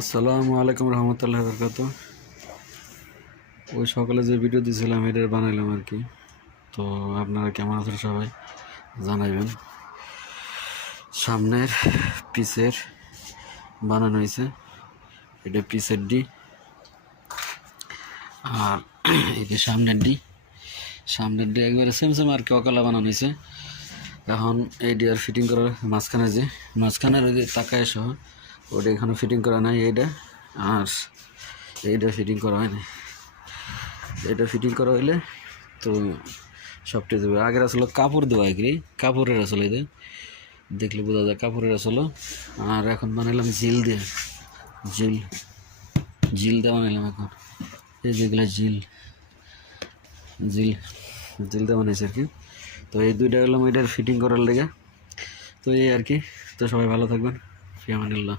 আসসালামু আলাইকুম রহমতুল্লাহ বরকাত। ওই সকালে যে ভিডিও দিয়েছিলাম এটা বানাইলাম আর কি। তো আপনারা কেমন আছেন সবাই জানাইবেন। সামনের পিসের বানানো হয়েছে, এটা পিসের ডি, আর এই যে সামনের ডি একবারে সেম সেম আর কি, অকালা বানানো হয়েছে। এখন এই ডি আর ফিটিং করার মাঝখানের ওই যে তাকায় সহ ওটা এখানে ফিটিং করা নাই, এইটা আর এইটা ফিটিং করা হয় না। এটা ফিটিং করা হইলে তো সবটাই দেবে। আগের আসলে কাপড় দেওয়া কি কাপড়ের আসলে এদের দেখলে বোঝা যায় কাপড়ের আসলে। আর এখন বানাইলাম জিল দিয়ে, জিল দিয়ে বানাইলাম এখন। এই যেগুলো জিল দিয়ে বানাইছে আর কি। তো এই দুইটা গেলাম এটার ফিটিং করার লেগে। তো এই আর কি। তো সবাই ভালো থাকবেন, ফি আমানিল্লাহ।